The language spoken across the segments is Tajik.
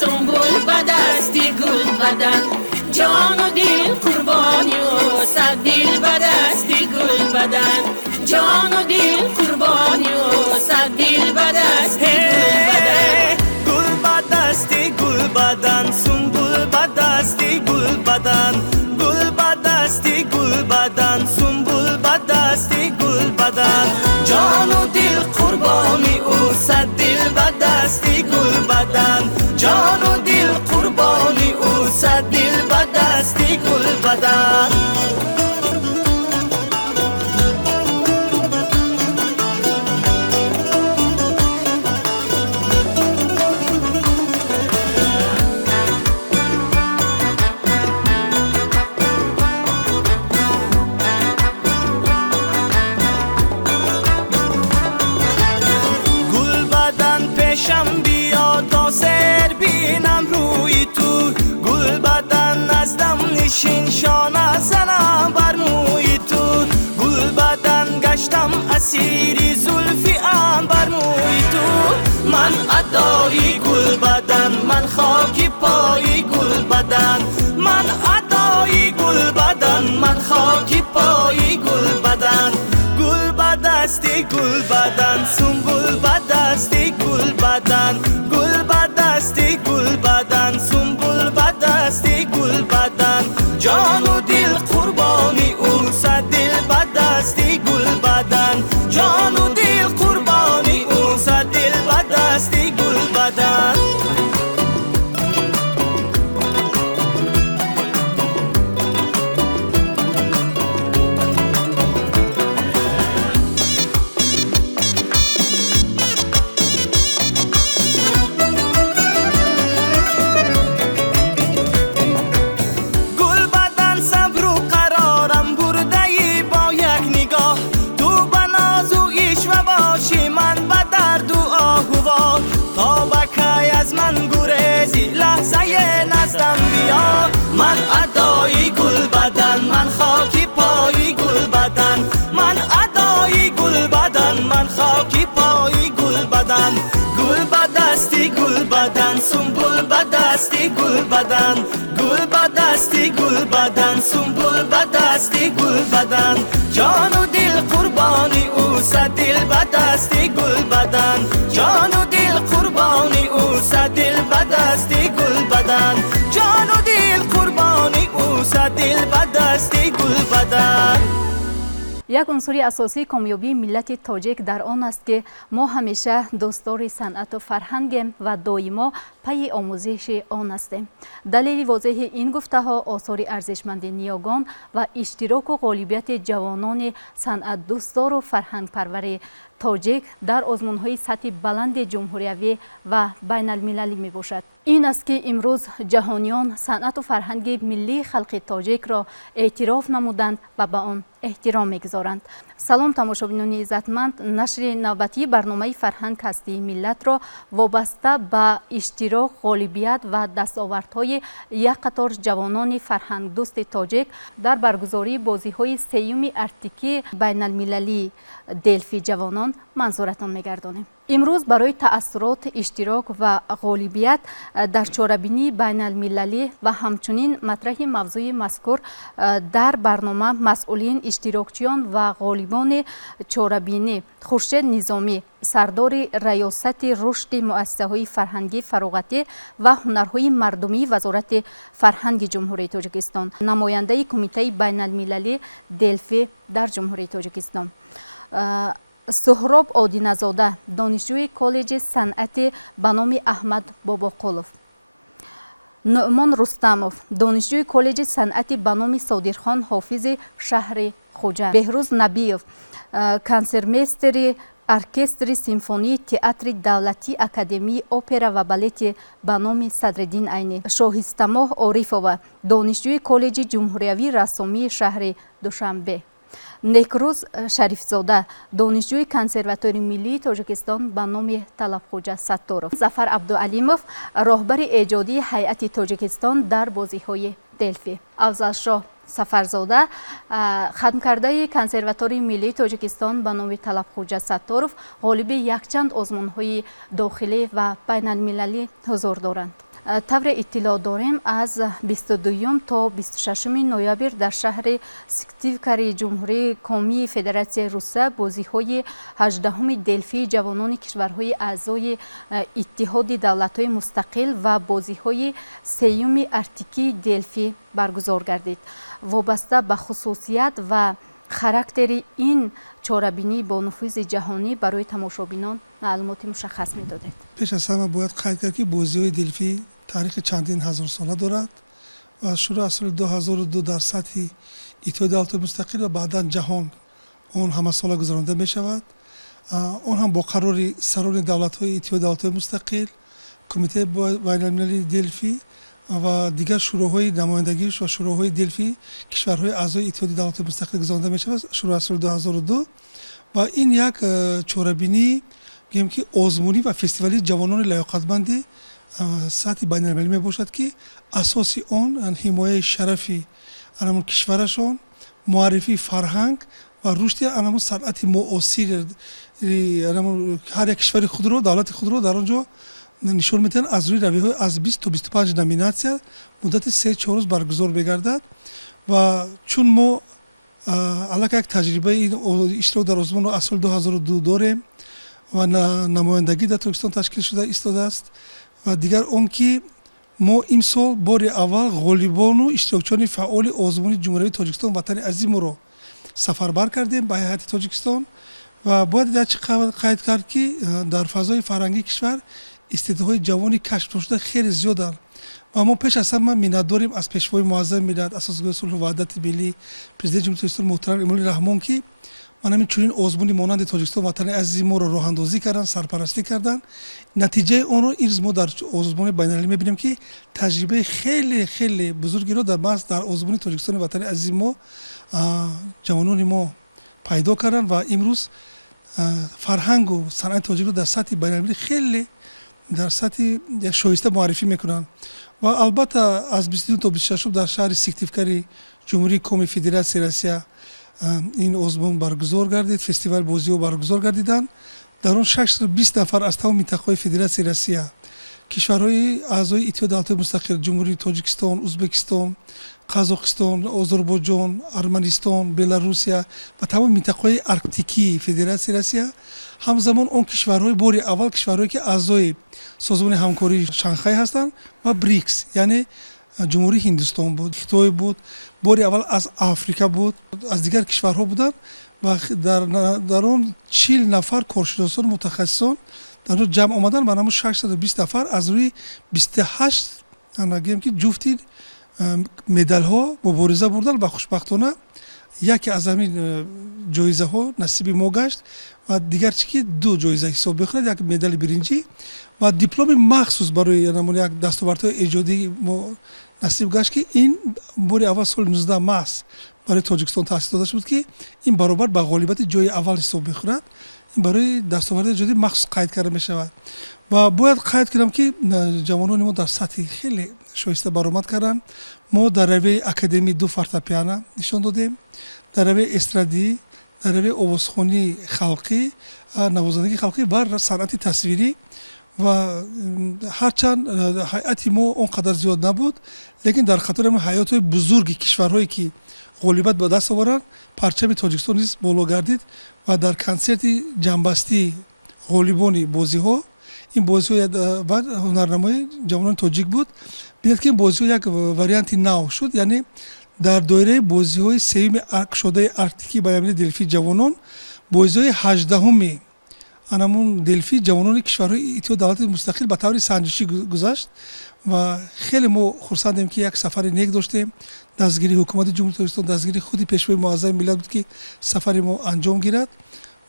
سنبول بدستی گل بدن جان و دل قربانی و صد دل بدستی گل بدن جان و دل قربانی و صد دل بدستی گل بدن گل بدستی گل بدن سنبول بدستی گل بدن گل بدستی گل بدن سنبول بدستی گل بدن جان و دل قربانی او صد دل بدستی گل بدن جان و دل قربانی او صد دل بدستی گل بدن گل بدن پیشم بیا تا سر بینم روی تو گل بدن نزدم نشین شانه زنم بر موی تو گل بدن گشتم اسیری زلفی بر موی تو من ادای گل بدن من خاکی پای گل بدن من ادای گل بدن من خاکی پای گل بدن گل بدستی گل بدن سنبول بدستی گل بدن گل بدستی گل بدن سنبول بدستی گل بدن جان و دل قربانی او صد دل بدستی گل بدن جان و دل قربانی او صد دل بدستی گل بدن من ادای گل بدن من خاکی پای گل بدن من ادای گل بدن من خاکی پای گل بدن گل بدستی گل بدن سنبول بدستی گل بدن گل بدستی گل بدن سنبول بدستی گل بدن جان و دل قربانی او صد دل بدستی گل بدن جان و دل قربانی او صد دل بدستی گل بدن جان و دل قربانی او صد دل بدستی گل بدن یک عنصر اساسی کامیابی ملت تاجیک در آن است که ما همیشه دوستدار صنعت و فرهنگیم و دائما پی آموزش آن هستیم. دلیل واضح این گفته ها آثار ارزشمند نیاگان و اشتراک و غالبیت جوانان صنعت دوستدار و فرهنگ پرور تاجیک در آزمون‌های سطح بلند جمهوریوی و بین المللی می باشد. این است که امروز جهانیان صنعت و فرهنگ ملی خلق تاجیک را اعتراف نمودند و به آن احترام می‌گذارند. سلام تماشابینان عزتمند، نشر نوبتی برنامه فرهنگ هستی ملت را وابسته به اشتراک، غالبیت و دستاوردهای یک قطار جوانان فرهنگ دوست تاجیک در برگزاری بازی‌های سیوم ارتکی بین المللی دلفی جوانان منظورتان می‌گردانیم. امروز برای تأثیرات اشتراک و غالبیت در چاره‌بینی بین المللی و همچنین مطرح موضوع مذکور در برنامه مسئولین اشتراکچیان و غالبان چاره‌بینی خورشید نظامی سردار ریاست رشد مؤسسه‌های فرهنگی فراغتی و هنرهای مردمی وزارت فرهنگ جمهوری تاجیکستان، نماینده کمیته بین المللی دلفی در جمهوری تاجیکستان، سهراب آدینه‌زاده دانشجوی کالج صنعت به نام احمد باباقولov، نعمان رستمов دانشجوی کالج صنعت به نام صادرخان حافظ شهر خوجند، بهروز نبیов کنسرتمستر ارکستر سیمفونی تئاتر دولتی اکادمی اپرا و بالت به نام صدرالدین عینی، شاهستماه عارفova دانشجوی کالج جمهوریوی رسامی شهر دوشنبه، некрӯз шарифзода донишҷӯи консерватории миллии тоҷикистон ба номи талабхоҷа сатторов, зафар абдуалимов роҳбари эҷодии ҳайати тоҷикистон дар бозиҳои делфи, афзалшоҳ сафарзода хатмкардаи консерватории миллии тоҷикистон ба номи талабхоҷа сатторов ғолиби якчанд озмунҳои дохилӣ ва байналмилалӣ ҳузур доранд. тавре иттилоъ дорем аз 22 то 26 ноябр дар шаҳри Сыктывкари ҷумҳурии Комии Федератсияи Русия бозиҳои 18-уми делфии ҷавонони кишварҳои аъзои иттиҳоди давлатҳои мустақил ва бозиҳои сеюми арктикии делфӣ баргузор гардид. Вобаста ба хусусият ва характери ин чорабинӣ бо нуфузи ҷаҳонӣ барои тамошобинон маълумоти мушаххас медодед. пеш аз ҳама бояд қайд кард ки бозиҳои делфӣ таърихи чандин ҳазорсола дорад ва шурӯъ аз соли 2002 дар сатҳи иттиҳоди давлатҳои мустақил ва баъдан ҷаҳон он ҳамасола гузаронида мешавад. он ҳам бо қарори сарони давлатҳои иттиҳоди давлатҳои мустақил, кумитаи байналмилалии делфӣ ва дигар шӯроҳои намояндагӣ ва шӯроҳои делфӣ кишварҳои аъзои иттиҳоди давлатҳои мустақил гузаронида мешавад шурӯъ аз соли 2002 ва ин як чорабинии гӯем ки озмунӣ ва фестивали ҷавонони лаёқатманди сатҳи байналмилалӣ мебошад ки асоси он ҳимояи шарафи анамон кишварашон, муаррифии фарҳанг ва рушди анамон санъати муосир ҳар як кишвари худро давлати худро дар он ҷо нишон медиҳанд аз рӯи равиҳои аз 20 то 25 номинатсия муддати 3-4 рӯз баргузор мегардад ва чун мо аллакай як таҷрибаи иштирок дар озмунро аз соли 2002 дорем ва намояндагӣ дар Тоҷикистон ташкил шуда истодааст ва дигар он ки мо имсол бори аввал ғолибону иштирокчиёни фаъоли озмуни ҷумҳуриявии Тоҷикистон ватани азимро сафарбар кардем ба ҳайати Тоҷикистон ва бояд як чиз қайд кард ки дар фазои фарҳангии кишвар истеъдодҳои ҷавони кашфшуда хеле зиёданд ва мо пеш аз ҳама миннат дорем аз пешвои муаззами миллат, асосгоҳи сулҳу ваҳдати миллӣ, президенти ҷумҳурии Тоҷикистон муҳтарам Эмомалӣ Раҳмон ки ман ҳамин чунин озмуни монанди Тоҷикистон ватани азизи моро роҳандозӣ карданд, сарпарастӣ карданд. Натиҷаи онро ирз мо дар озмуни байналмилалӣ мебинем ки таҷрибаи хеле хеле бузургиро дар маҳз дар озмуни Тоҷикистони ватани азизи мо ҷавонони мо пайдо карданд ва имрӯз фарҳангу санъати тоҷикро дар сатҳи байналмилалӣ хеле дар сатҳи шоиста муаррифӣ мекунанд ва албатта аз 22 то 26 дар шаҳри Сыктывкари ҷумҳурии Комии Федератсияи Россия ин озмун баргузор гардид, фестивал бозиҳо баргузор гардиданд. дар он 620 нафар аз тамоми минтақаҳои Федератсияи Россия, кишварҳои аъзои иттиҳоди давлатҳои мустақил, ҷумҳурии Тоҷикистон, Узбекистон, Қазоқистон, Озарбойҷон, Арманистон, Беларусия ва тамоми минтақаҳои арктикии Федератсияи Россия ҳамзамон он кишварҳои бори аввал кишварҳое ки аъзои созмони ҳамкории Шанхай ҳастанд ва БРИКС, яъне ҷумҳурии Ҳиндустон буд, Хитой буд, бори аввал аз Африка буд, аз дигар кишварҳо буданд ва дар он 40 нафар коршиносону мутахассисон дар он ҷамъ омаданд ва ҳамон 620 нафар аз рӯи 28 гӯем ки ҷуфти медалҳо мубориза бурданд ва хушбахтона яке аз ҳамин ҷоизаҳо насиби мо гашт ва дигар чӣ ки 2 ҷоиза ҳисоб мекунад, як медали биринҷӣ ва дипломи махсус барои як дастовардҳои эҷодии мо насиб гашт ки ин бори аввал соли 19 марс барои Тоҷикистон таъсис дода шуд ки ин баробар ба ғолибати ҷои аввал ҳисоб мехӯрад. ин барои дастоварди эҷодӣ махсус қайд карда мешавад ва бояд қайд кунам ки ҷавонони мо дар сатҳи хеле шоиста баромад карданд. мо дар равияи академии 2 фортепиано нишон додем, дар равияи эстрадӣ, дар равияи овозхонии халқӣ, навозандагии халқӣ ва санъати тасвирӣ ва ҳарчанд ҳайати мо он қадар зиёд набуд, лекин дар қатори ҳаётҳои бузурги кишварҳое ки ғолибат ба даст оваранд парчами Тоҷикистон низ боло гардид ва дар консерти ҷамъбастии ғолибони бозиҳо, ин бозиҳо ва ҳунарнамои ҷавонони тоҷик буд. бинед ки ин бозиҳо як варианти нав шуд, яъне дар доираи бозиҳои сеюми кушодаи арктикии байналмилалии делфии ҷавонон, бозиҳои 18-уми анамун делфии ҷавонони кишварҳои иттиҳоди давлатҳои мустақил ба таври санҷишӣ гузашт ва хеле мо хурсандем ки як сафари нек доштем. дастгирии ҳукумати ҷумҳурии Тоҷикистон, дастгирии худи пешвои муаззами миллат буд ки сафари мо анҷом гирад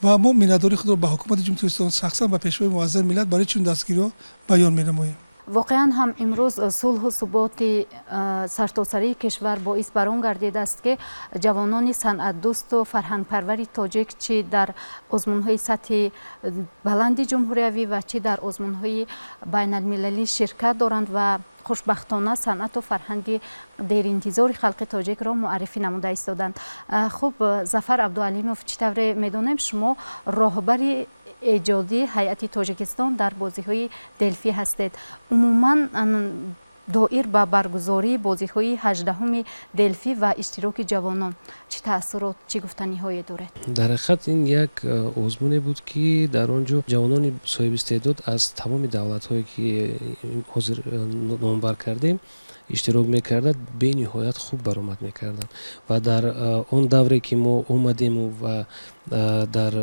ва мо миннатдории худро ба ҳукумати ҷумҳурии Тоҷикистон шахсан ба пешвои муаззами миллат барои чунин дастгириҳо баён менамоем. воқеан ҳам имрӯз сулҳу суботи сартосарии кишвар боис бар он гардидааст ки ҷавонони санъатдӯсту фарҳангпарвари тоҷик чӣ дар озмунҳои сатҳи баланди ҷумҳуриявӣ ва чӣ дар озмунҳои байналмилалӣ ширкат доранд ва хушбахтона санъату фарҳанги деринтизори халқи тоҷикро муаррифӣ намуда истоданд. хуб, зафар абдуалимов, чӣ тавре медонем шумо роҳбари эҷоди ҳайати тоҷикистон дар бозиҳои делфӣ ҳастед. умуман доир ба баргузории бозиҳои 18-уми делфӣ ва иштироки ҷавонон чӣ таассурот, чӣ гуфтаниҳое доред? дар ҳақиқат ин як озмуне буд ки дар он ҷо ҷавонони соҳибистеъдод аз тамоми давлатҳое ки ҳозир номбар кардем иштирок мекарданд, бениҳоят хуб баромад мекарданд ва дар он давре ки мо омадему ва дар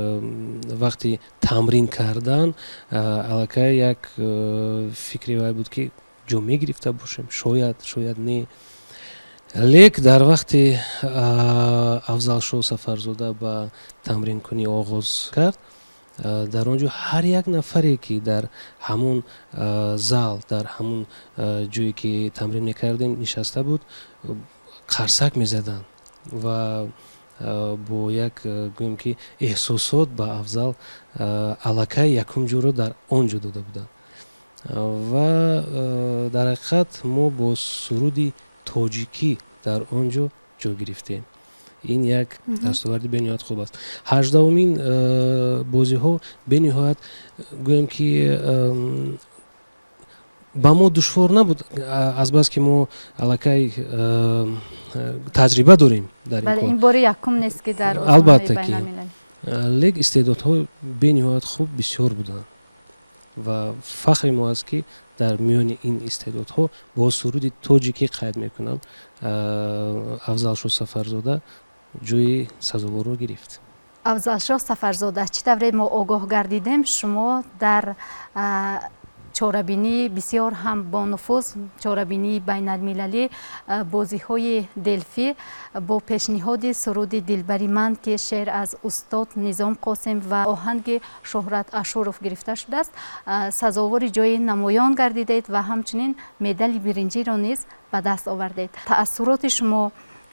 вақти тамрин кардан аллакай як фикри вай буд ки ҷо мегирифта бошем, шояд не. лек дар вақти афзалшоҳ сафарзода ба тамринкунӣ оғоз кард, дар он ҷо ҳар як нафаре ки дар ҳамон зал, дар ҳамон ҷое ки тамрин мекардем нишаста буд, қарсак мезаданд ва бо як гӯем ки эҳсосот ба афзал аллакай якум ҷоро дар он ҷо дода буданд. ва дар ҳақиқат мо бо суруди тоҷикӣ дар он ҷо ҷо гирифтем. ин як дастоварди бениҳоят хуб аст. 18-умин бозиҳо бениҳоят гӯем ки ба мо душвор набуд, азбаски мо аллакай таҷриба дорем дар ин кор. ин бори якум нест ки дар албатта ки лек истеъдодҳо бениҳоят хуб бисёр буданд ва фахри мо аст ки дар миёни ин истеъдодҳо бо суруди тоҷикӣ қайд мекунам, афзалшоҳ сафарзода ҷои сазоворро гирифт. афзалшоҳ сафарзода, чӣ тавре мо огоҳ гардидем, шумо дар чорабинии бисёр ҳам бонуфуз, чорабинии байналмилалӣ бозиҳои делфӣ бо пешниҳоди суруди дилбари ман ки шеър аз устод Низом Қосим ва оҳанги Шӯҳрат Ашуров гирифта шудааст, сазовори ҷои намоён гардидед ва ҳамчунин медали биринҷиро низ ба даст овардед. таассуроти шумо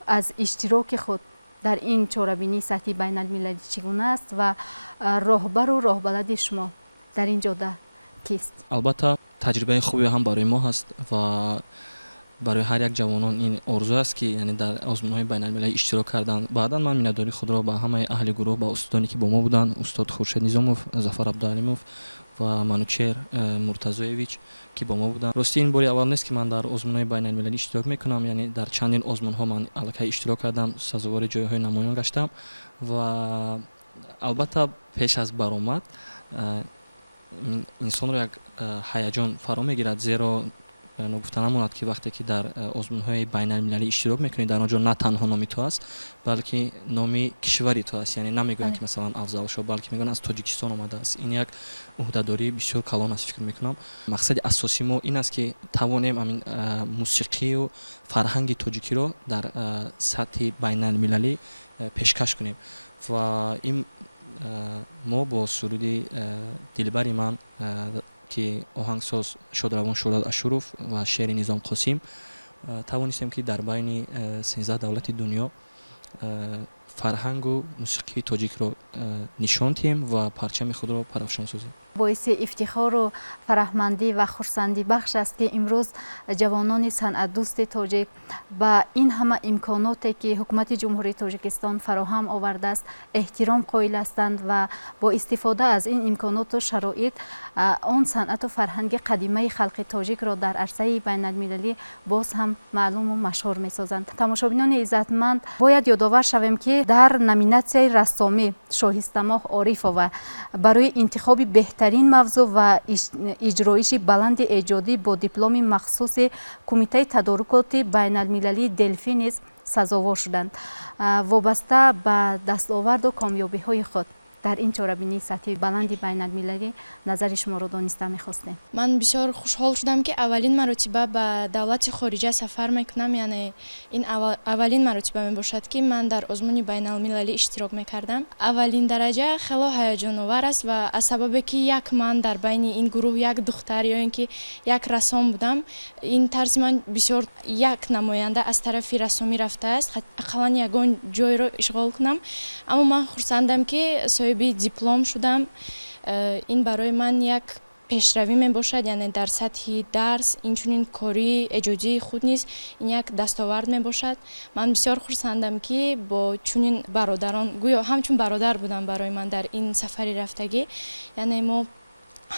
аз иштироки худ дар ин чорабинии сатҳи байналмилалӣ чӣ гуна аст ва роҳбару роҳбалади шумо дар ин ҷода кист? албатта таҷрибаи хубе ҳам барои мо ҳаст ва барои ҳар як ҷавонон ин орзу аст ки яъне дар озмунҳои байналмилалӣ иштирок кардан. баъдан ман миннатдории худро ба ҳамаи аҳли гурӯҳ, ба устодоне ки бо мо буданд, устод Хуршед Низомов, Зафар Абдуалимов ва Манучер Муртазоевич ки бо мо буданд. ростӣ ин бори аввал нест ки ман дар озмунҳои байналмилалӣ иштирок мекунам, яъне дар чандин озмунҳо ман аллакай иштирок кардам, сазовори ҷойҳои намоён гаштам ва албатта пеш аз баромад инсонро як ҳаяҷон фаро мегирад, зеро нагуфта намонад ки вақте ки дар озмунҳои байналмилалӣ иштирок мекунӣ, дар он ҷо на танҳо номи ту аст, балки номи кишвари ту аст. яъне намегӯянд ки масалан Афзалшоҳ, балки мегӯянд аз Тоҷикистон омадааст. ин як уҳдадории бисёр калон аст, фикр мекунам. мақсади асосии мо ин аст ки тавонем амин мусиқию фарҳанги тоҷикиро дар сатҳи байналмилалӣ пешкаш кунем ва ин мо бо суруди дилбари ман ки оҳангсоз шодравон Шӯҳрат Ашуров ва шеъри Низом Қосим тавонистем ки дар байни 13 давлати дунё фарҳангу мусиқии тоҷикро нишон диҳем ва парчами худро парафшон созем. боиси ифтихору фараҳмандӣ ва хурсандӣ бахш аст ки имрӯз ҷавонони санъатдӯсти тоҷик ба ин ҳама имконоте ки ҳукумати ҷумҳурии Тоҷикистон фароҳам овардааст эҳтиром қоил ҳастанд ва бо истифода аз ин имконоту шароит он санъату фарҳанги қадимаи халқи тоҷикро дар арсаи байналмилалӣ боз ҳам маълуму машҳур месозанд. тамошобинони иззатманд, бояд ёдовар шавем ки дар номинатсияи рассомӣ Шоҳистамоҳ Орифова барои интихоби беҳтарин мавзӯъ ва иҷроиши баланди эҷодӣ бо дипломи махсуси Кумитаи тадорукоти байналмилалии делфӣ низ сазовор шуданд. вобаста ба дастоварду комёбиҳои худ дар ин чорабинии сатҳи баланди байналмилалӣ назари шуморо дониста мехостем. ман бисёр хушҳол шудам ки аввалин маротиба ба давлати хориҷа сафар мекунам, яъне ин аввалин маротиба мебошад ки ман дар озмуни байналмилалӣ иштирок мекардам. аввалин дараҷа хело ҳаяҷоновар аст ва аз сабабе ки як ман дар байни ин гурӯҳ як духтар ё ин ки як рассом будам, ин тарзи ман бисёр як намоянда аз тарафи рассомӣ рафтааст, ақаллан ягон ҷойро ишғол кунам. аммо ман хурсандам ки соҳиби диплом шудам. ин барои ман як пешравӣ мебошад, яъне дар сатҳи дарс инчунин кори эҷодии худ низ ин як дастовард мебошад. ман бисёр хурсандам ки бо чунин бародарон гӯё ҳамчун бародар будам барои ман дар ин сафари рафтагӣ. яъне мо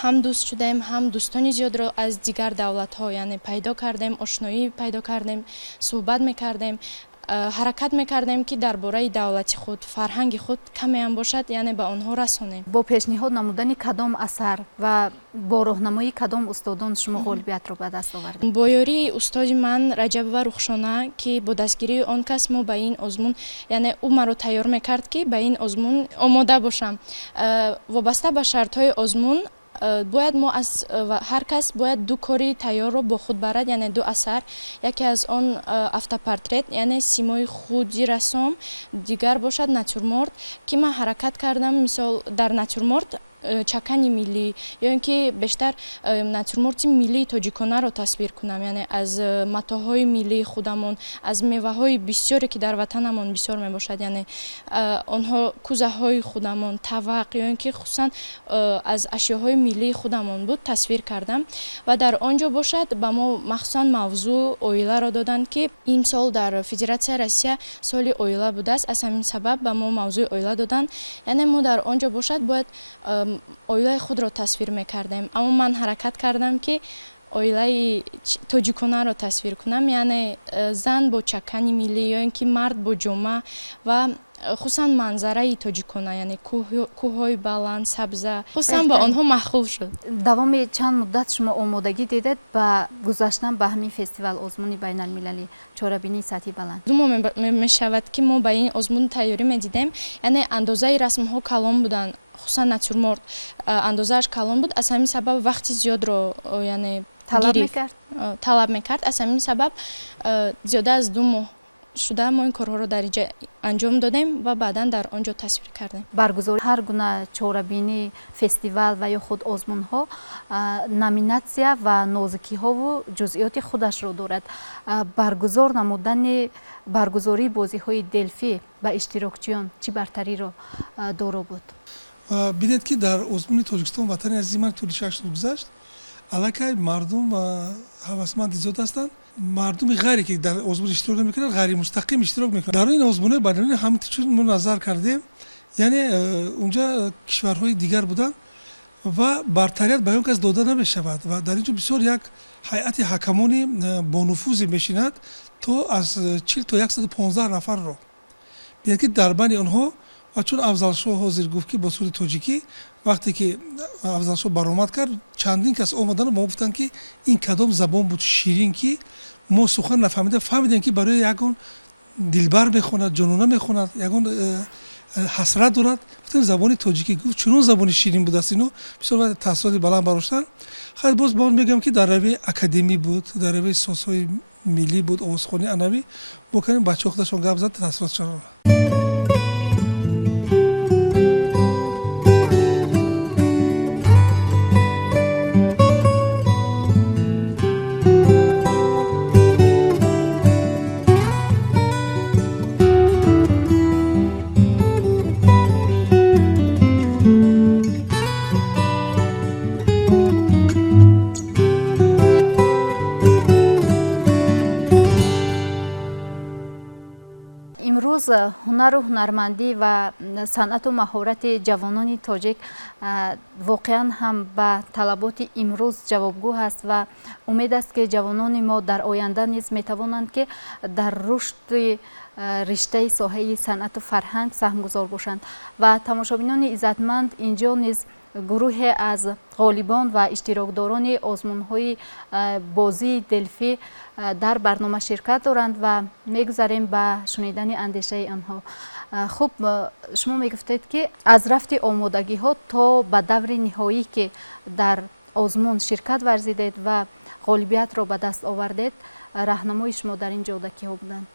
ҳам дӯст шудаем, ҳам дӯстони зиёдро аз дигар давлатҳо яъне пайдо кардем, ошноӣ пайдо кардем, суҳбат мекардем, ҳаракат мекардем ки дар бораи давлати худ, фарҳанги худ камеам бошад, яъне ба онҳо расонем. бо пешниҳод намудани кадом асар ва бо роҳнамоии кадом устодон шумо ғолибиятро ба даст овардед? бо ёрии устоди ман Раҷабова Рухшона ки бо дастгирии он кас мо ба ин озмун, яъне ӯ маро тайёр мекард ки ба ин озмун омода бошам. вобаста ба шартҳои озмун бояд мо аз ҳар кас бояд ду кори тайёрро бо худ барад, яъне ду асар. яке аз он автопортрет, яъне симои худи рассом, дигар бошад натюрморт ки ман ҳаракат кардам. мисол дар натюрморт чакани миллӣ ё ин ки бештар натюрморти миллии тоҷиконаро тасвир кунам, яъне аз матоъҳои миллии худамон, аз меваҳои бисёре ки дар ватанамон бисёр мебошад, яъне онҳо кӯзаҳои худамон, тавақ ё ин ки хусусан аз ашёҳои миллии худамон буд тасвир кардам. ва дар он ҷо бошад ба мо махсусан мавзӯъ оиларо доданд ки ин сол дар Федератсияи Россия соли оила будааст. аз ҳамин сабаб ба мо мавзӯъи оила доданд, яъне мо дар он ҷо бошад бояд оилаи худро тасвир мекардем. аммо ман ҳаракат кардам ки оилаи тоҷиконаро тасвир кунам, яъне зан бо чакани миллӣ ё ин ки мард бо ҷома ва хусусан манзараи тоҷикона, яъне кӯҳҳои баланд, сабза, хусусан ба онҳо маъқул шуд. давоми чанд муддат шумо омодагӣ дидед ба гузаштан ба ҳамин фестивал озмуни байналмилалӣ чорабинии сатҳи баланд? 2 моҳ мешавад ки мо ба ин озмун тайёрӣ медидем, яъне андозаи расмҳо калон буданд, хусусан натюрморт андозааш калон буд. аз ҳамин сабаб вақти зиёдро яъне талаб мекард. аз ҳамин сабаб зиёда аз 2 моҳ шуда мо ин корҳоро дар инҷа анҷом додем ва баъдан дар он ҷо тасвир кардем. баргузори ҳар гуна чорабинии фестивал ва ё худ озмунҳо номинатсия ва нозикиҳову ҷузъиёти худашро дорад. баргузор намудани баргузории бозиҳои делфӣ ба иштирокчиён чӣ бартариро доро буд? бинед ки дар озмуни тоҷикистон ватани азизи ман тӯли 6 рӯз гузашт, аллакай мардум ҳавасманди зиёд ҳастанд. мардуми ғайре ки дар озмун иштирок намекунанд, ғайри мустақим иштирок мекунанд. дар ин озмунҳои байналмилалӣ ҳамчун мо назар кардем, яъне унҷа кишварҳои дигар буданд ва бартарият ба ён кас дода намешавад ва дар ин ҷо бисёр як ҳайати ҳакамони бонуфузе мешинад то аз 40 то 115 нафарро. бинед ки дар байни онҳо ва чун Афзалшоҳ ҳозир гуфт ки бо суди тоҷикӣ вақте ки Афзалшоҳ баромад кард, чандин кас омадану мо гуфтанд ки ин кадом забон буд ширин ки мо сухан нафаҳмида, фаҳмидем ки барои ягон дилбар мехонад, ҷонона мехонад, ягон ҳасрат дорад. гуфтем забони тоҷикӣ. гуфт чунон забони ширин будааст. ино бисёр таъссуроти баланд бароштанд. хайр боз ба он мегӯям ки дар равии академӣ буд, дар равии созҳои миллӣ буд, овозхони анъанавӣ. бо камин бачаҳо худашон гап зад таъссуротшонро. имрӯз ҳунару ҳунармандӣ ва санъату маҳорати ҷавонони тоҷик воқеан ҳам ба талаботи имрӯз ҷавобгӯ ҳаст ва умед аст ки ҷавонони мо дар оянда низ метавонанд ки дар рушди риштаи соҳаи санъату фарҳанг саҳмгузор бошанд. ва тамошобинони иззатманд инҷо низ гурӯҳе аз ғолибон ва иштирокдорони озмунҳои бозии делфӣ дар барнома ширкат доранд ва мегузарем ба шунидани андешаи онҳо. خب شما میگفتید که از رفت آمادگی ها تا به دور نهایی که در آزمون شرکت ورزیدید و غالبیت را به دست آوردید، راهنمای شما در این جاده کی بودند؟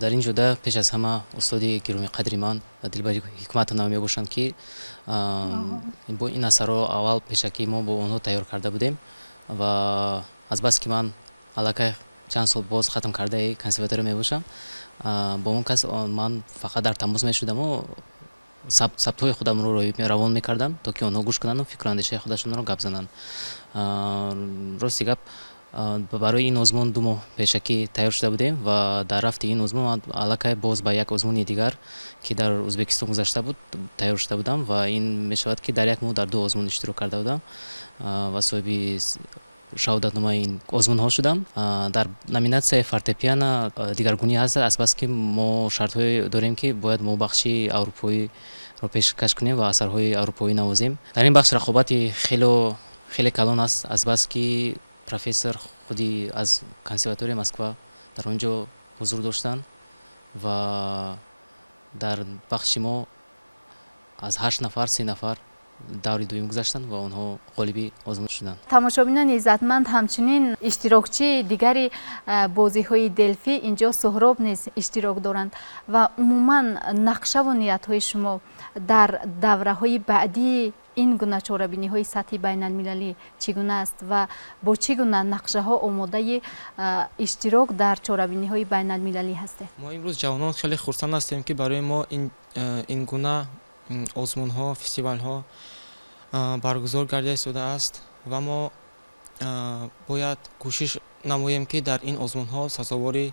در این جاده پیش از همه استادی گرامی قدری من دلبری حکمت نامی باشند که با این اثر رو اول پیشکی ما با اونها تیار کرده بودیم و از بس که من علاقه چند سال باز ختم کرده کنسرواتور می باشم، با اون کس من فقط در تماس می شدم و ثبت های خودم رو روان می کردم تا که اونها گوش کنن و فکر اندیشه خودشون رو گپ زنن. راستی گپ برای این آزمون 2 ماه پیشکی تیار شده بودیم و در رفت این آزمون من علاقه باز به یک آزمون دیگر که در ازبکستان گذشته بود تیار شده بودم و این می شود که در یک ماه در 2 آزمون اشتراک کرده بودم و صاحب شهادتنامه این آزمون ها شدم. در نامیناسیون فورتپیانو دیگرگونی هست، از بس که ما شرط های داریم که باید ما بخش اروپایی رو پیشکش کنیم و اثرهای اروپایی نوازیم. در این بخش رقابت خیلی کلان است، از بس که پروفسور خودی از کنسرواتوری مسکو در اونجا حضور داشتن و در بخش ما از 8 نفر 3 نفر دوری دویم گذاشتن و اونها غالبی آزمون شدن. تماشابینان عزتمند، همچنین اشتراکچی دیگری بازی های دلفی اینجا سهراب نیز اشتراک دارند و عموما نقشه و نیت های شما در دوره های بعدی این گونه چاره‌بینی های سطحی بین المللی چگونه است و با چگونه نقشه ها آماده اشتراک در چاره‌بینی های بین المللی هستید؟ ما امروز جوانان خیلی خرسند هستیم که برای ما این گونه آزمون ها، فستیوال ها برگزار گردیده شده است و ما باید کوشش نماییم که در این آزمون ها سزاوار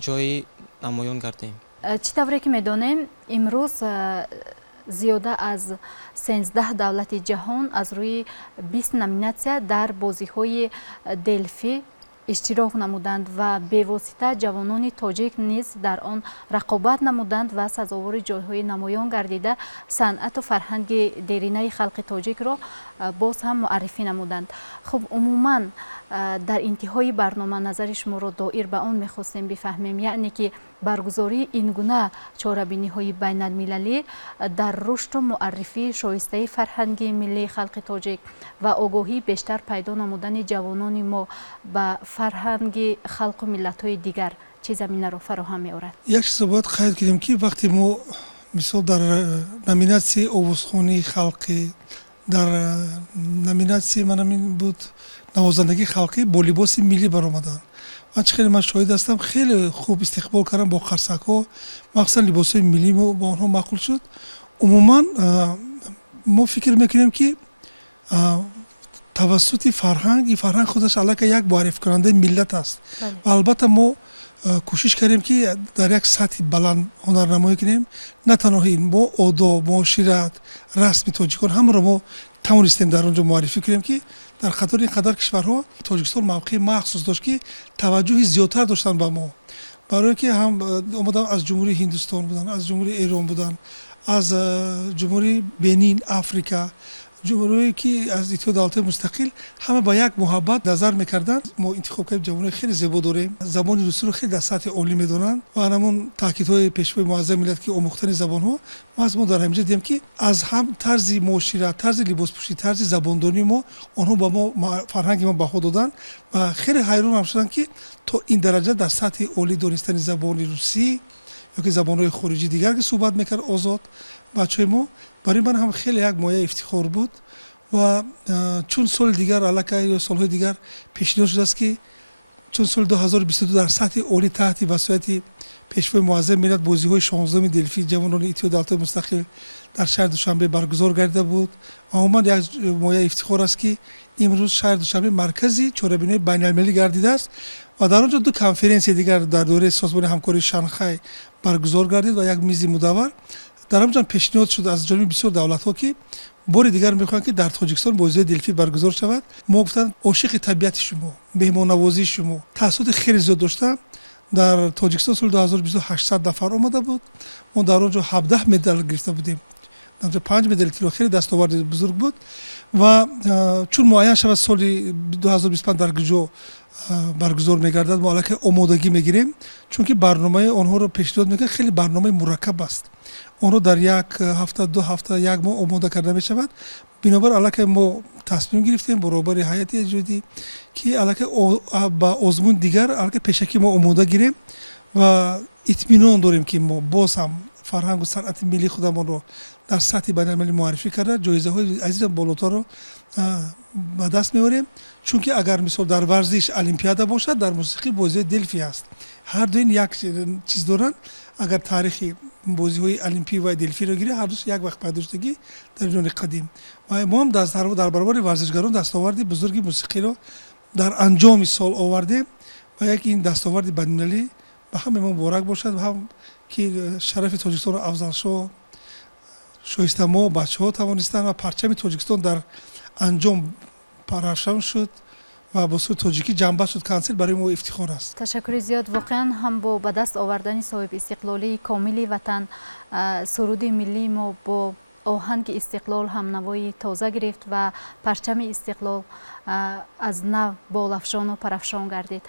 جای نمایان گردیم. چطوری که میدانیم امروز زیاده از 13 دولت جهان از روی 20 نامیناسیون در بازی های دلفی اشتراک نمودند و به واسطه جوانان تاجیک نیز در آن رقابت نمودند و سزاوار جایهای نمایان گردیده صنعت و فرهنگ دیرینه خلق تاجیک را باز هم معرفی نمودند. خب عموما در انتهای برنامه نظر شما را دایر به آن میخواستیم بفهمیم، یعنی که برگزاری این گونه چاره‌بینی های بین المللی در رشد و معرفی شایسته فرهنگ ملی خلق تاجیک و آگاهی بیشتر پیدا نمودن جوانان ما به فرهنگ خلق و ملت های دیگر چه زمینه را فراهم می آورد؟ یک چیز باید قید کنیم که وقتی ما مثال در نامیناسی آوازخوانی خلقی، در نامیناسی من بود نوازندگی خلقی با لباس ملی برآمدن. خیلی من شاهد هستم، خیلی خوب استقبال کردن با قرصک ها، مخصوصا لباس های ملی با آنها معقول شد. عموما ما فکر میکنیم که توسط فرهنگ، این فرهنگ خودش علاقه یک معرفی کننده ملت است و البته ما کوشش کردیم که در یک سطح بلند هنرنمایی کنیم. نه تنها این، ما آداب، معاشرت، رسم تاجیکان همه را ما توانستیم در اونجا معرفی کنیم که در قطار این قدر کشورها تاجیکستان موقع مخصوص داشت که توجه زیادتر داشتن به ما، برای اینکه هم اومدن از جمهوری هندوستان بودن، از جمهوری ایران بودن، از جمهوری بنین، افریقا، جمهوری که از اتحاد دولت مستقل، همه با یک محبت نظر میکردن. ما انتخاب کردیم جوانای خیلی زیبا داریم، زبان روسی رو خیلی در سطح عالی میدونن و همون تاکیدهای پیشوای معظم ملت که آموختن زبان ها، ما از ما در همینجا دیدیم که از هم طرز معاشرت، طرز لباس پوشی، طرز زبانداری ما، آنها با ما فرهنگ ما بها دادن و خیلی حیران هم شدن که تا این درجه در سطح عالی دانستن زبان روسی یا که زبان‌های خارجی دیگر که صحبت میکرد آزاد بچه‌های ما. برای من هم خیلی یک مایه افتخار بود و چون سال دیگر علاقه یا سالهای دیگر پیشنهاد شده است که چون سال 2022 در سطح عالی تحت وصایت پیشوای معظم ملت بازی‌های 16 دلفی جوانان اتحاد دولت مستقل در شهر دوشنبه برگزار گردیده بود و عموما یک مایه افتخار است که امروز شهر دوشنبه مرکزی چاره‌بینی بین‌المللی گردیده است و در آنجا 2 کنفرانس دیگر در دوره سازمان همکاری شانگهای برگزار گردید و یک میز مدور در آنجا پیشنهاد شد از جانب بسیار دولت‌ها که بار دیگر می‌خواهند که در تاجیکستان بازی دلفی برگزار شود. ما گفتند عاشق طبیعت شما، مهمان‌نوازی شما، تأثیرات خیلی زیاد داشتن. در تاجیکستان سال 2022 800 نفر آمده بود، ما در آنجا 17 مدال گرفته بودیم 5 медали тило хеле дастоварди бузург буд ва чун муайян шавад соли 2025 дар гиҷо баргузор мегардад мо аллакай омодагӣ мегирем чунки барномаи онҳоро пешниҳод мекунем хеле барномаи мураккаб аст онро дар 1 ҳафта 2 ҳафта 1 моҳ омода карда мешавад бинобар аллакай мо тасмим гирифтем баробари ҳайати эҷодӣ ки аллакай ба озмуни дигар аллакай пешакӣ мо омода гирем ва итминон дорем ки мо боз ҳам фарҳангу санъати миллии худамонро дар сатҳи байналмилалӣ муаррифӣ карда ҷоизаҳои азизам болоторро ба даст меорем чунки агар мисол дар варзиш олимпиада бошад дар мусиқӣ бозии делфи аст ҳарду ин як чиз доранд агар таърихи бозиҳои олимпӣ ва делфиро гирем ҳардуш як вақт пайдо шудагӣ дар ҷони қадим ва мо ҳам дар баробари варзишгарон дастоварди бузурги мусиқиро дар анҷоми сол овардем ва як ин дастоварди байналмилалӣ ба ҳаме муборак бошад ҳам ки шарафи тоҷикистонро афзалшо шоистамо бачаҳо тавонистанд ва парчами тоҷикистон дар анҷом равшан шуд ва бо сури тоҷикӣ ҷанба шуд консерт барои мо ифтихор аст. ташаккури зиёд. воқеан ҳам бо ба даст овардани соҳибистиқлолии комили ватан суруди миллии мо бо оҳанги истиқлол ҳамнавои тоза гирифт ва парчами истиқлол аз нав болафшону парафшон гардид.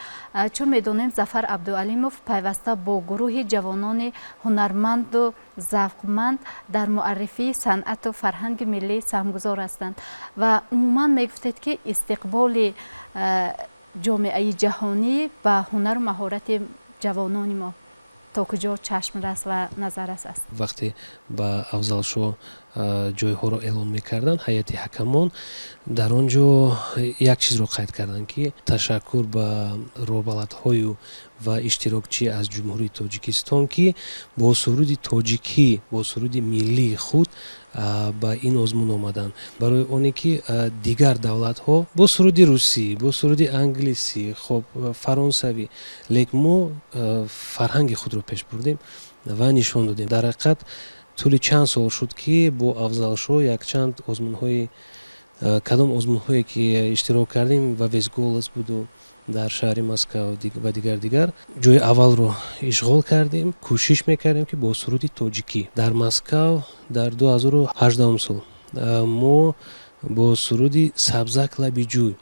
чун медонем Зафар Абдуалимов пайваста бо гурӯҳи ҷавонони ҳунарманду завқманд дар муаррифии санъату фарҳанги миллӣ саҳмгузор ҳастанд ва умуман мегуфтед ки истиқболи ҷомеаи ҷаҳонӣ ба ҳунару маҳорати ҷавонони мо то куҷо чашмрас ва назаррас аст. вақте ба афзалшо ҷойҳоро эълон мекарданд ҳайати ҳакамон дар он ҷо як чизро қайд карданд ки ташаккур ба роҳбаратҳою ва иштирокчӣ аз ҷумҳурии тоҷикистон ки бо суруди тоҷикӣ бо суруди миллии худ ба ин озмун омаданд барои оне ки дигар давлатҳо бо суруди русӣ бо суруди англисӣ хоб фаронсавӣ лек мо фарҳанги худро пеш бурдем ва нишон додем. дар ҳақиқат тӯли чанд сол шуд ки бо афзалшо якчанд озмунҳои кадом озмунҳое ки иштирок кардем ва весголос буду дар шаҳри Москав ва дигар ҷои аввалро ишғол кардем кӯшиш мекардем ки бо суруди тоҷикӣ дар Москав дар 2018 сол мо бо суруди Сабзак лаби ҷӯй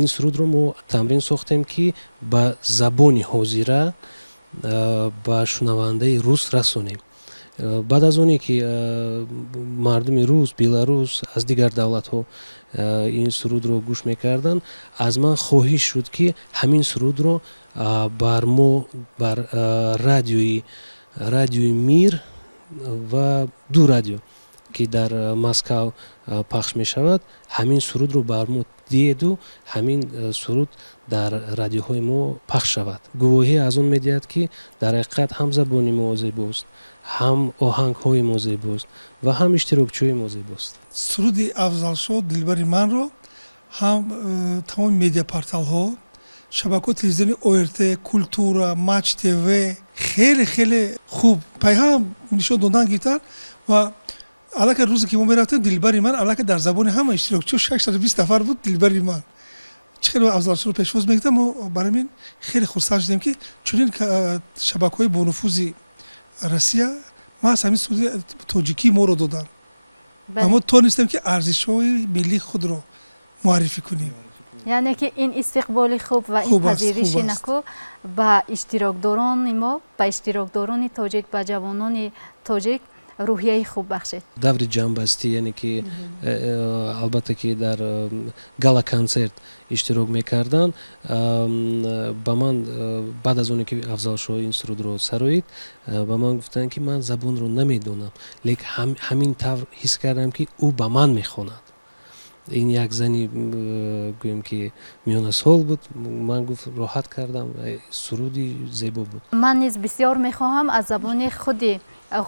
ин сурудро мо тамрин сохтем ки ба забони ҳозира ба шунавандаи рус расонем. баъд аз оне ки мардуми рус беларус аз дигар давлатҳо ин сурудро гӯш мекарданд аз ман хоҳиш шуд ки ҳамин сурудро бар мо бар радиои мир ва ду радио ки дар Москав пахш мешавад ҳамин сурудро бар мо диеду ҳамин суруд дар радиоҳои мо пахш шавад. гувоҳӣ аз он медиҳад ки дар ҳақиқат ҳам забони мо зебост ҳам оҳангҳои мо зебост ва ҳам иштирокчиҳои мо зебост. суруди афзалшо дилбари манро ҳам тамоми медиапорталҳо шабакаҳои телевизиони ОРТ культура матч ТВ хеле хуб пайҳам нишон додан гирифтанд ва аллакай рӯзе ки мо мерафтем дилбари ман аллакай дар забони ҳама иштирокчиҳо 620 нафар буд дилбари ман чӣ хеле афзалшоро пешвоз мегирифтам мо барои мин хеле хурсанд шудем ки чунин шабакаҳои бонуфузи Россия ма аз ҳамин суруди тоҷикӣ моро доданд ва мо тонистем ки арзишҳои миллии худро муаррифӣ кунем. яъне ки ин истиқболи хуб ва ин пазириши накӯ ба иштирокдорони мо ба иштирокдорони тоҷик ба ҷавонони тоҷик рӯҳияи хуб бахшед. даври ҷамъбастӣ яъне ки албатта ки дар гала консерт иштирок мекарданд ба ман баъд аз оне ки афзалшо ин сурудро сароид ба ман гуфтанд ки ман забонро намедонам лек ҳамин тавр ҳис кардам ки ӯ ба ман мехонад. ин як зани гӯем ки миёнасол буд ман гуфт роҳат кардам суруди зебо буд. ман низ бисёр мехоҳам аз забони худи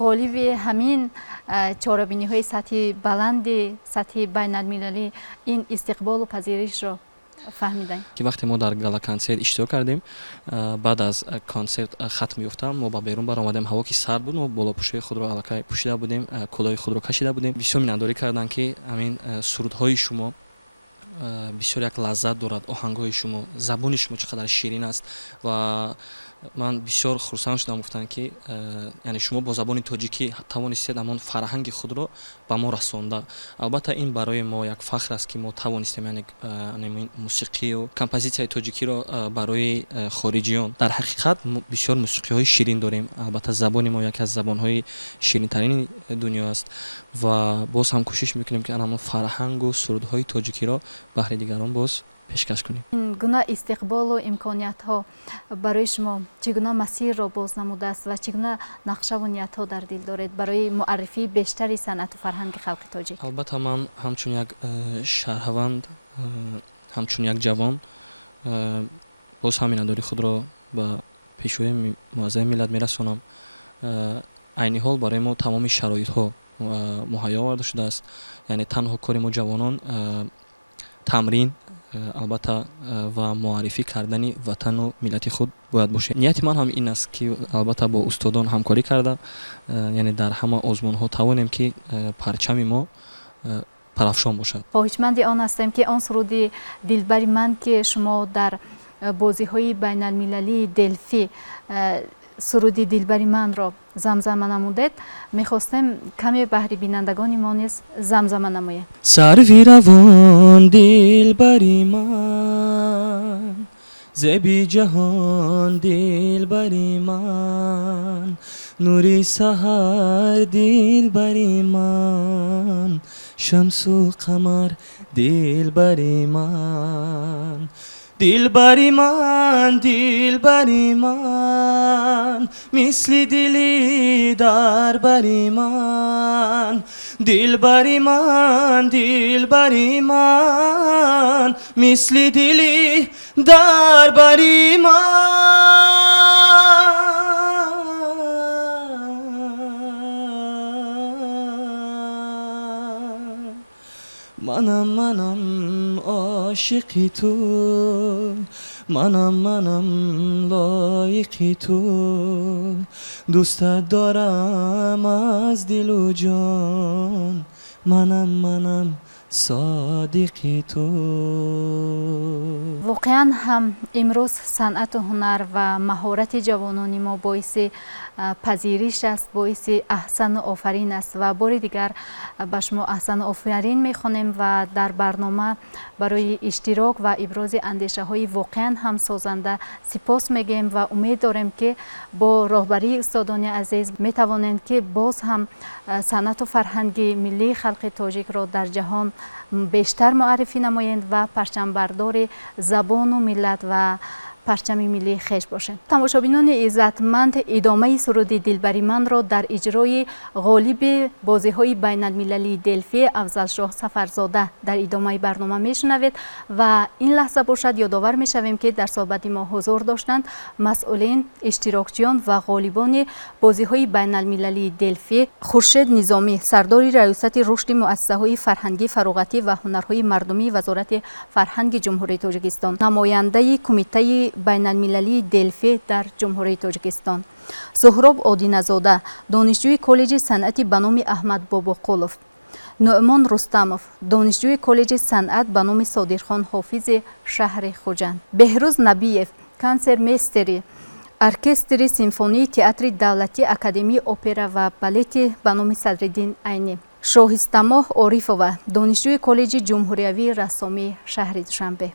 ғолиби ҳамин чорабиниҳои сатҳи баланди сатҳи байналмилалӣ ин истиқболу пазиришро фаҳмидем ки вақте мо дар гала консерт иштирок кардем баъд аз консерт хатм ёфта мо ба берун баромадем ҳаво ки сард буд мо болопӯшои худро аллакай пӯшида будем кӯлои худро кашида будем бисёр миннатдорӣ карданд ки ҳамин сурудҳои шумо бисёр як лаззат дорад оҳангҳои шумо забони шумо чӣ қадар ширин аст ва ман бисёр хурсанд шудам гуфтанд ки яъне шумо бо забони тоҷикӣ тавонистед ҳамон фарҳанги худро ба мо расонда. Албатта ин барои мо як фахр аст ки мо тавонистем яъне мусиқию композитсияи тоҷикиро барои хориҷиён. Дар ҳақиқат бисёр мусиқиҳои ширин дорем. Албатта забони мо яке аз забонҳои ширинтарини дунё аст ва боз ҳам кӯшиш мекунем ки ҳамон фарҳангу сурудҳои тоҷикиро баҳри дигарон боз пешкаш кунем. ин гуна истиқболу имкониятҳо барои шумо чӣ гуна масирро боз намудааст ва чӣ гуна нақшаву ниятҳо дар дил доред барои муаррифии бештари санъату фарҳанги халқи тоҷик? Албатта ман ҳамчун як шаҳрванд, ҳамчун як ҷавон боз ҳам минадори худро ба пешои муаззаи миллат мерасонам. айни ҳол барои мо тамоми шароитҳо муҳайё оварда шудааст. Яъне танҳо кори мо ҷавонон тамрин албатта ва муаррифӣ кардани ватану миллати худ бояд бошад. Нияти ман ҳам ин аст ки албатта бо устодон ҳамкорӣ карда яъне дар ҳама озмунҳо тавонем ки парчами мо парафшон бошад. хоҳишманди он ҳастем ки он суруди дилбари ман ки шумо дар бозиҳои байналмилалии делфи суруди дилбари манро замзама намудед, мехостем каме баҳри бинандагони мо низ замзама намоем. Сарви равон дилбари ман, зеби ҷаҳон дилбари ман, нури саҳар дилбари ман, шамсу қамар дилбари ман. Дилбари ман, мисли дили дар бари ман. Дилбари ман, мисли дили дар бари ман. Манам عاشقی تو، منم لایقی تو، دوستت دارم از دل و جان، منم صادقی تو. воқеан ҳам имрӯз санъату ҳунар ва маҳорати ҷавонони мо боиси пазириш аст, боиси аҳсану офарин аст ва бори дигар ба шумо аҳсану офарин мехонем ва дар барнома барои иштирок ва ибрози андешаҳои воқеан ҳам созанда сипос мегӯем ва умед дорем ки бо роҳбарии устодони азиз метавонем ки боз ҳам санъату фарҳанги миллии халқи тоҷикро дар ҷаҳон бештар муаррифӣ намоянд ва парчамбардори забону миллат ва парчами миллии хеш бошем. тамошобинони иззатманд, идомаи суруди дилбари манро дар иҷрои ғолиби бозиҳои байналмилалии делфи Афзалшоҳ Сафарзода дар идомаи барнома мешунавед ва ин лаҳза бошад ёдовар мешавем ки дар соҳбати мо ҳузур доштанд масъулин, иштирокчиён ва ғолибони бозиҳои байналмилалии делфи Хуршед Низомӣ, сардори раёсати рушди муассисаҳои фарҳангӣ, фароғатӣ ва ҳунарҳои мардумии Вазорати фарҳанги Ҷумҳурии Тоҷикистон, намояндаи кумитаи байналмилалии делфи дар Ҷумҳурии Тоҷикистон, Суҳроб Одиназода, донишҷӯи коллеҷи санъати ба номи Аҳмад Бобоқулов, Нуъмон Рустамов, донишҷӯи коллеҷи санъат ба номи Содирхон Ҳофизи шаҳри Хуҷанд, Беҳрӯз Набиев, консермейстери оркестри симфонии театри давлатӣ, академияи опера ва балети ба номи Садриддин Айнӣ, Шоҳистамоҳ Орифова, донишҷӯи коллеҷи ҷумҳуриявии рассомии шаҳри Душанбе,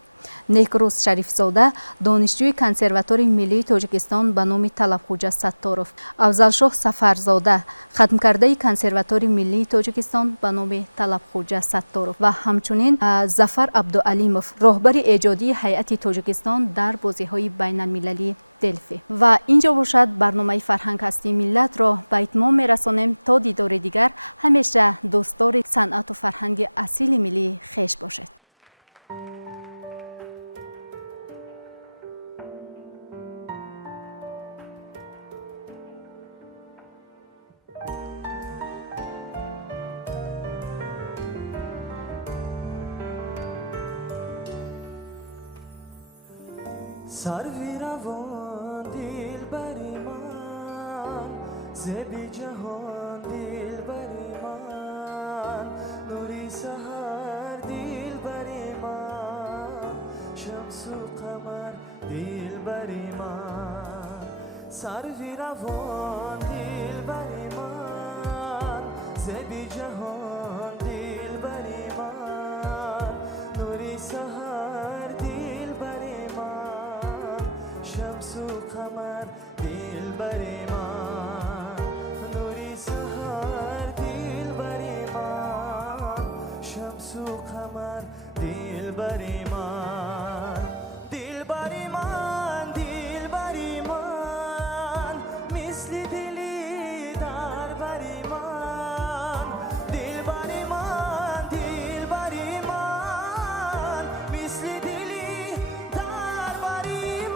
Некрӯз Шарифзода, донишҷӯи консерватории миллии Тоҷикистон ба номи Талабхоҷа Сатторов, Афзалшоҳ Сафарзода, хатмкардаи консерватории миллии Тоҷикистон ба номи Талабхоҷа Сатторов ва ҳамчунин Зафар Абдуалимов, роҳбари эҷодии ҳайати Тоҷикистон дар бозиҳои байналмилалии делфи. ва инҷо бошад барномаи фарҳанг ҳастии миллатро ба итмом мерасонем. То дидори дигар, ҳамеша дӯстдори санъату фарҳанги асили миллии хеш бошед. سروی روان دلبری من، زیبی جهان دلبری من، نوری سحر دلبری من، شمس و قمر دلبری من، سروی روان دلبر من زبی جهان دلبر من نوری سحر دلبر من شمس و قمر دلبر من نوری سحر دلبر من شمس و قمر دلبر من دلبر من دلبر من مثل دلی در بری من دلبر من دلبر من مثل دلی در بری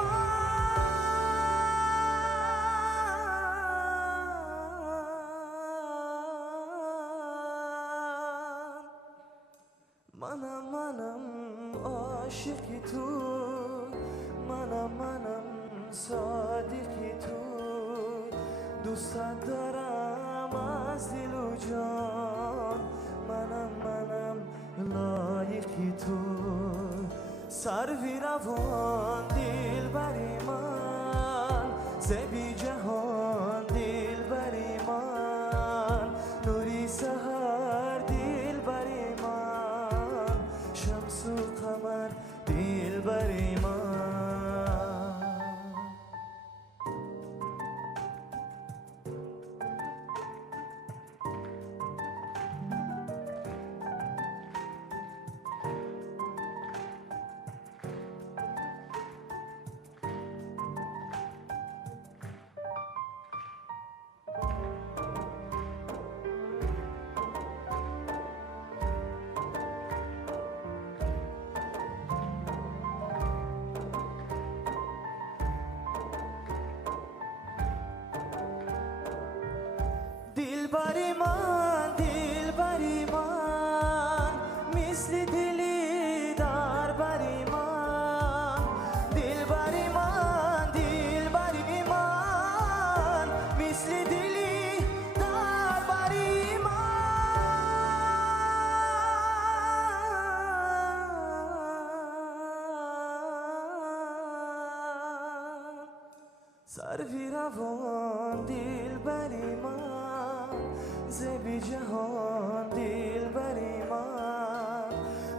منم عاشقی تو منم صادقی تو دوست دارم از دل و جان منم لایقی تو سروی روان دلبر من زبی جهان دلبر من نوری سحر دلبر من شمس و قمر دلبر من دلبر من مثل دلی در بری من دلبر من مثل دلی در بری من سروی روان دلبر من زبی جهان دلبر من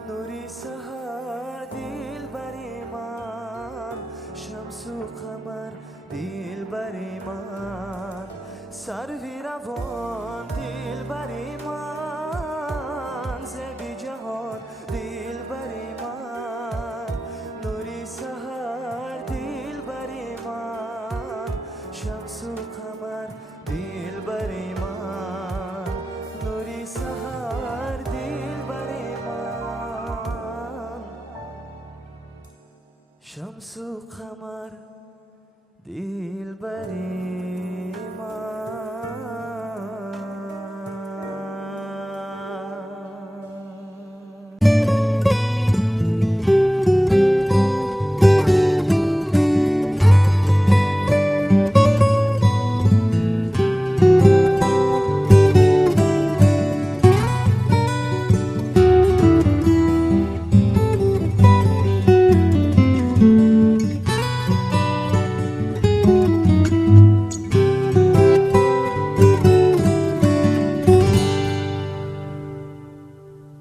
نوری سحر دلبر من شمس و قمر دلبر من سروی روان دلبر من زبی جهان دلبر من نوری سحر دلبر من شمس و قمر دلبر من نوری سحر دلبر من شمس و قمر دلبر